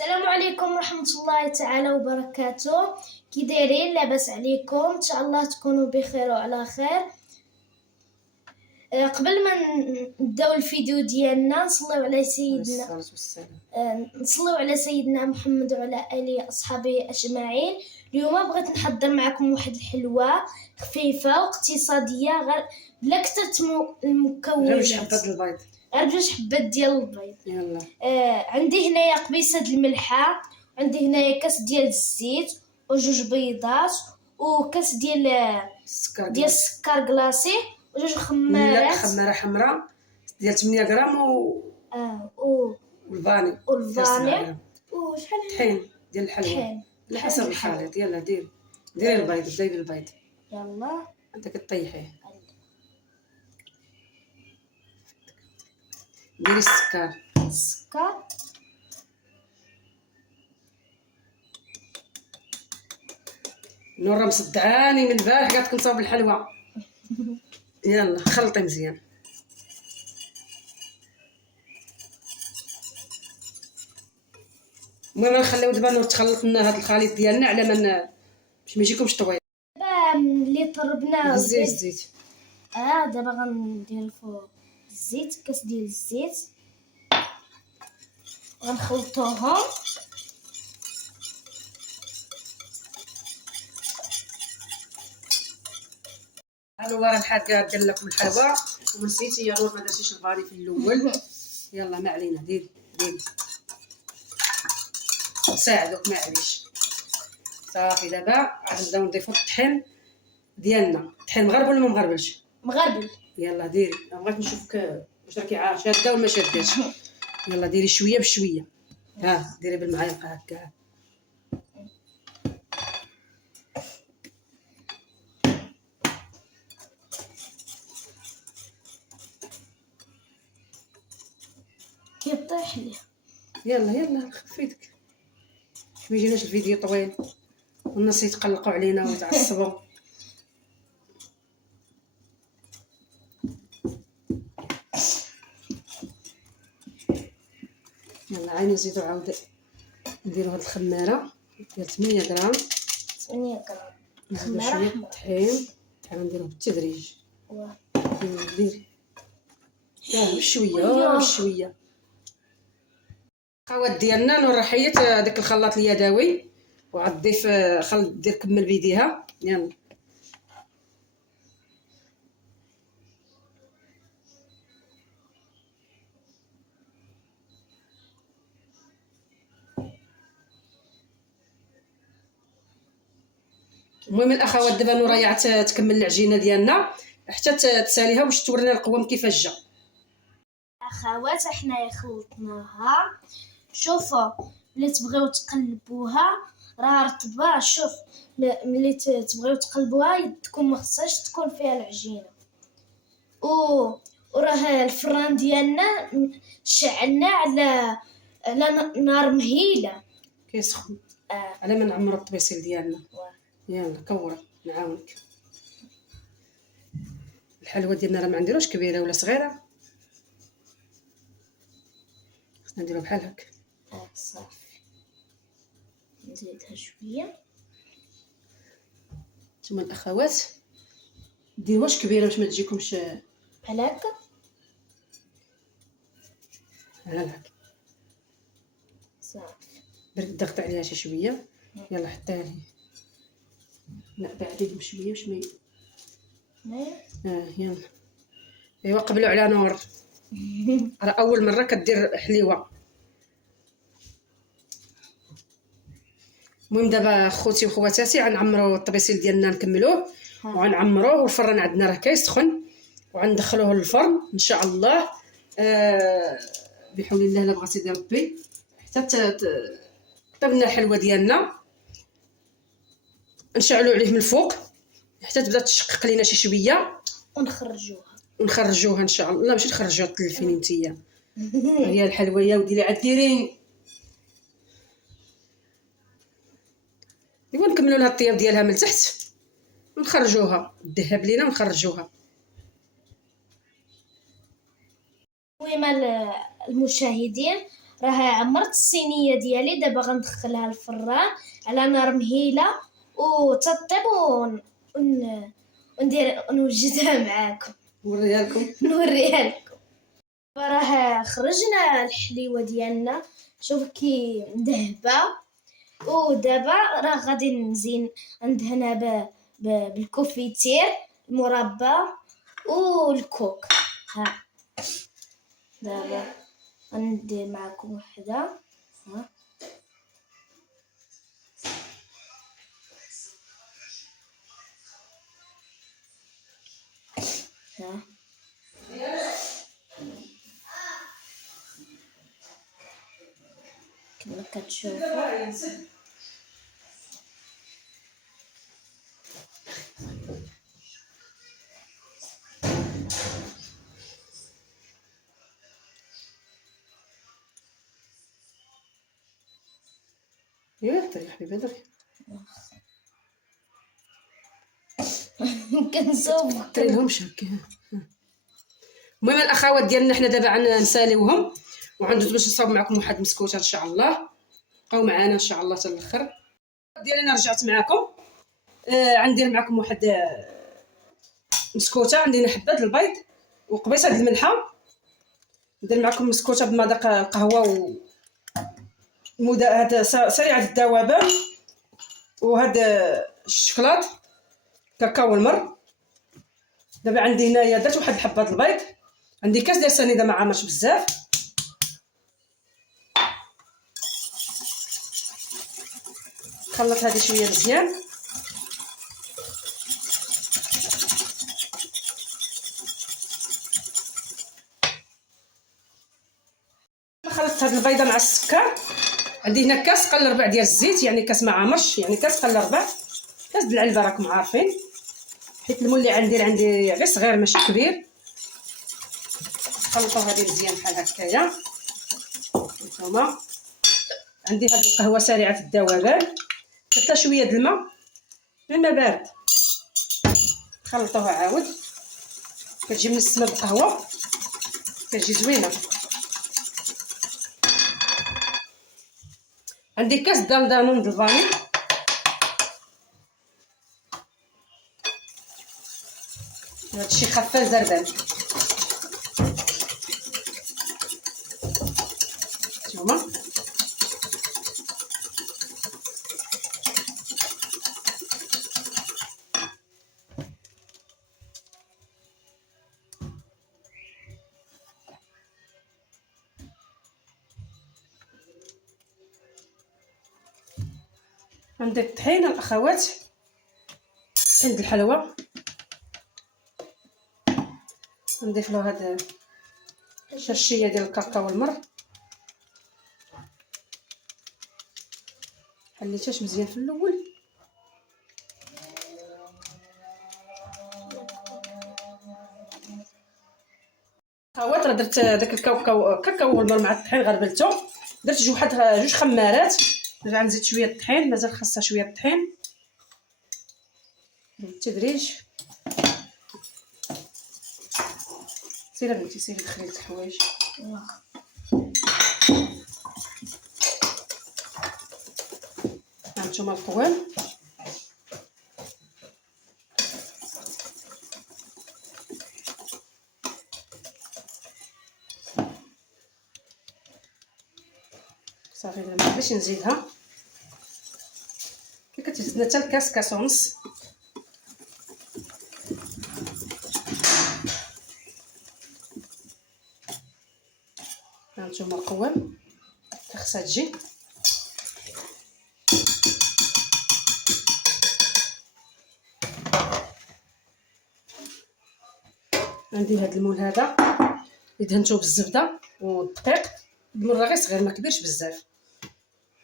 السلام عليكم ورحمة الله تعالى وبركاته. كي دايرين؟ لاباس عليكم؟ ان شاء الله تكونوا بخير وعلى خير. قبل ما نبداو الفيديو ديالنا نصليو على سيدنا محمد وعلى اله اصحابه اجمعين. اليوم بغيت نحضر معكم واحد الحلوه خفيفه واقتصاديه غير بلا كثرة المكونات. غير بجوج حبات ديال البيض. يلا. عندي هنايا قبيصه د الملحه، عندي هنايا كاس ديال الزيت وجوج بيضات وكاس ديال السكر كلاصي وجوج خمارات. خماره حمراء ديال 8 غرام والفاني وشحال طحين ديال الحلوى على حسب الخليط. يلا ديري البيض، بداي بالبيض. يلا عندك تطيحيه. ديري السكر نورة مصدعاني من البارح قالت كنصاوب الحلوى. يلا خلطي مزيان. المهم نخليو دابا نور تخلط لنا هذا الخليط ديالنا على باش ما يجيكمش طويل. دابا ملي طربناه الزيت دابا غندير فوق الزيت، كاس ديال الزيت غنخلطوهم. الو راه الحاجه دير لكم الحلوى ونسيتي يا نور ما درتيش الفاري في الاول. يلا ما علينا، ديري نساعدوك معليش. صافي دابا غنبداو نضيفو الطحين ديالنا. الطحين مغربل ولا ما مغربلش؟ مغربل. يلا ديري، بغيت نشوفك واش راكي شاده ولا ما شاداش. يلا ديري شويه بشويه. ديري بالمعلقه هكا. كيطيح لي. يلا خفي يدك باش ما يجيناش الفيديو طويل والناس يتقلقوا علينا ويتعصبوا. يلا عاين نزيدو عاود نديرو هاد الخماره ديال 8 غرام. نزيدو شويه طحين نديروه بالتدريج. ديري بشويه. الخوات ديالنا نور حيت داك الخلاط اليدوي وغتضيف خل دير كمل بيديها. يلا المهم الاخوات دابا نورا تكمل العجينه ديالنا حتى تساليها باش تورينا القوام كيفاش جا. اخوات حنايا خلطناها، شوفوا ملي تبغيو تقلبوها راه رطبه. شوف ملي تبغيو تقلبوها تكون ما خصهاش تكون فيها العجينه. وراه الفران ديالنا شعلنا على نار مهيله كيسخن. على ما نعمروا الطبيسيل ديالنا. يلا كوره نعاونك. الحلوه ديالنا راه ما نديروش كبيره ولا صغيره، خصنا نديروها بحال هكا. صافي نزيدها شويه. نتوما الاخوات ديروهاش كبيره باش ما تجيكمش بحال هكا. هكا صافي درت ضغط عليها شي شويه. يلا حطيها لي. لا بعديه بشويه باش ما يلا. ايوا قبلوا على نور. راه اول مره كدير حليوه. المهم دابا خوتي وخواتاتي غنعمروا الطبيسيل ديالنا نكملوه وغنعمروه والفران عندنا راه كيسخن وغندخلوه للفرن ان شاء الله بحول الله لا بغاتي دير ربي حتى طبنا الحلوه ديالنا. نشعلوا عليه من الفوق حتى تبدا تشقق لينا شي شويه ونخرجوها ان شاء الله. لا ماشي نخرجوها تلفيني نتيا. هي الحلويه وديري عاد ديري. ايوا نكملوا لها الطياب ديالها من تحت ونخرجوها. الذهب لينا ونخرجوها. المهم المشاهدين راه عمرت الصينيه ديالي، دابا غندخلها الفران على نار مهيله وتطيب وندير نوجدها معاكم نوريها لكم. راه خرجنا الحليوه ديالنا، شوف كي مذهبه، ودابا راه غادي نزين ندهنها بالكوفيتير المربى والكوك. ها دابا غندير معكم وحده. ها ها كما كتشوفوا يا حبيبي دري كنصوب لهمش هكا. المهم الاخوات ديالنا حنا دابا نساليوهم وعندو باش نصاوب معكم واحد المسكوته ان شاء الله. بقاو معنا ان شاء الله حتى الاخر ديالي. انا رجعت معكم غندير معكم واحد مسكوته. عندي حبات البيض وقبيصه د الملحه. ندير معكم مسكوته بمذاق القهوه هذا سريعه الذوبان، وهذا الشوكولات كاكاو المر. دابا عندي هنايا درت واحد الحبات البيض، عندي كاس ديال سنيده ما عامرش بزاف. خلط هذه شويه مزيان. خلطت هاد البيضه مع السكر. عندي هنا كاس قل ربع ديال الزيت، يعني كاس ما عامرش، يعني كاس قل ربع. كاس د العلبه راكم عارفين، حيت المول اللي عندي غير صغير ماشي كبير. خلطوا هذه مزيان بحال هكايا. هانتوما عندي هاد القهوه سريعه الذوبان، حتى شويه د الماء الماء بارد. خلطوها عاود، كتجي من السما بالقهوه، كتجي زوينه. عندي كاس دال دانون د الفاني. هادشي خفاف زربان. نتوما عندي الطحين الاخوات، طحين الحلوى. نضيف له هذا شرشيه ديال الكاكاو المر. حليتهاش مزيان في الاول. اخوات راه درت داك الكاكاو المر مع الطحين غربلته. درت جوج خمارات. نرجع نزيد شويه الطحين، مازال خاصها شويه الطحين بالتدريج. سيري بنتي سيري دخلي لك الحوايج. هانتوما القوام. صافي ما بغيتش نزيدها. كي كتهزنا حتى الكاس، كاس ونص. هانتوما القوام خاصها تجي. عندي هذا المول هذا اللي دهنته بالزبده والدقيق. المول راه غير صغير ما كبيرش بزاف،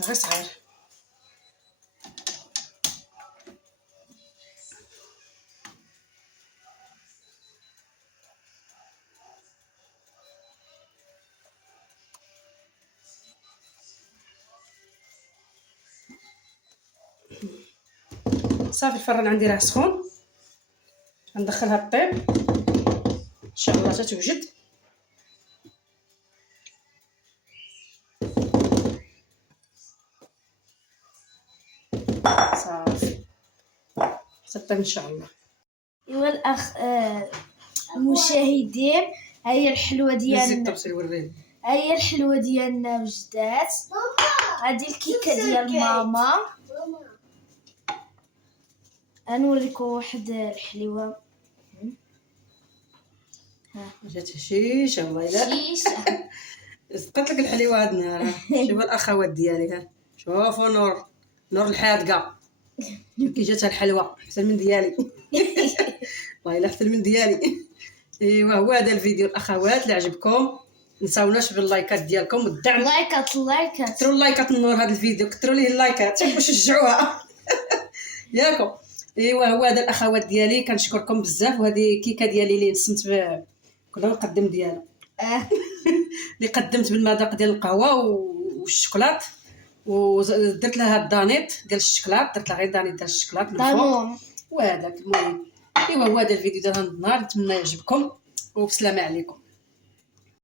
غير صغير. صافي الفران عندي راه سخون، غندخلها طيب ان شاء الله تتوجد. حتى ان شاء الله. ايوا الاخ المشاهدين، هي الحلوه ديالنا، هي الحلوه ديالنا وجدات. هذه الكيكه ديال ماما. غنوريكم واحد الحلوه. جات شيشه والله الا شيشه. صدقت لك الحليوه عندنا. شوفوا الاخوات ديالي، ها شوفوا نور الحادقه كي جاتها الحلوه احسن من ديالي. والله الا احسن من ديالي. ايوا هو هذا الفيديو الاخوات، اللي عجبكم نساوناش باللايكات ديالكم والدعم. لايكات كثروا اللايكات النور هذا الفيديو، كثروا ليه اللايكات وشجعوها. ياكم. ايوا هو هذا الاخوات ديالي، كنشكركم بزاف. وهذه كيكه ديالي اللي نسمت كنا نقدم ديالها اللي قدمت بالمذاق ديال القهوه والشوكولات، ودرت لها الدانيت ديال الشوكولات، درت لها غير دانيت ديال الشوكولات من فوق وهذاك. المهم ايوا هو هذا الفيديو ديال هذا النهار، نتمنى يعجبكم وبسلامه عليكم.